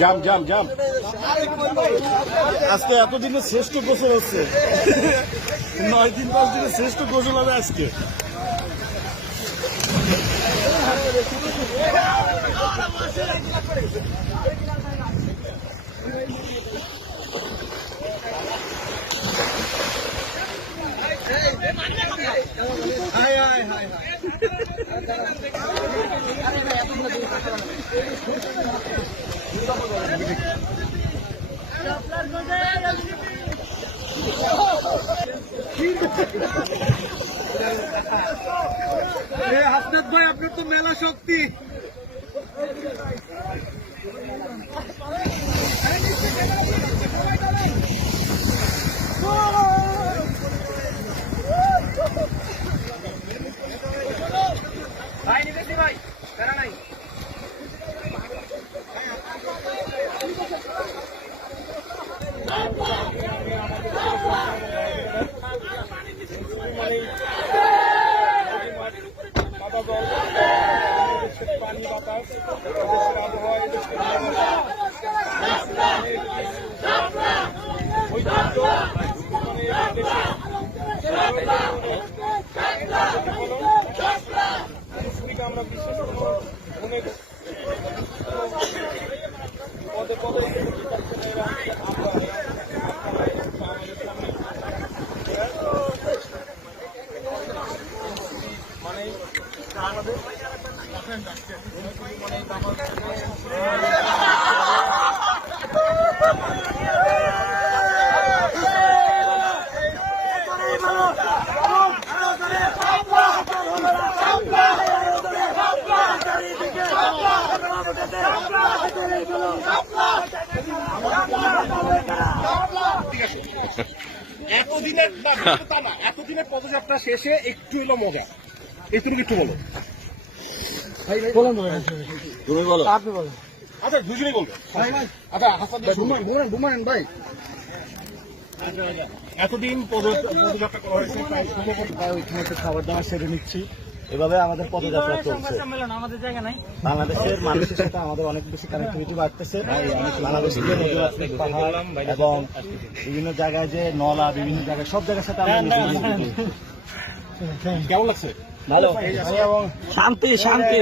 জাম জাম জাম আজকে এতদিনের শ্রেষ্ঠ গোসল হচ্ছে 9 দিন 5 দিনের শ্রেষ্ঠ গোসল হবে আজকে। হাসনাত ভাই, আপনার তো মেলা শক্তি। ভাই নিবেছি ভাই, তারা নাই। পানি বাতাস আমরা বিশেষ অনেক পদে পদে মানে আমাদের এতদিনের পদযাত্রা শেষে একটু এলো মজা, এইটুকু একটু বলো। তুমি বলো, আপনি বলো। আচ্ছা দুজনেই বলবে। আচ্ছা হাসান ভাই, এতদিন পদযাত্রা করা হয়েছে, ওইখানে একটু খাবার দাবার সেরে নিচ্ছি। এভাবে আমাদের পদযাত্রা চলছে। বাংলাদেশের মানুষের সাথে আমাদের অনেক বেশি কানেক্টিভিটি বাড়তেছে। বাংলাদেশ থেকে পাহাড় এবং বিভিন্ন জায়গায় যে নলা, বিভিন্ন জায়গায় সব জায়গার সাথে আমরা কেমন লাগছে? ভালো, শান্তি শান্তি।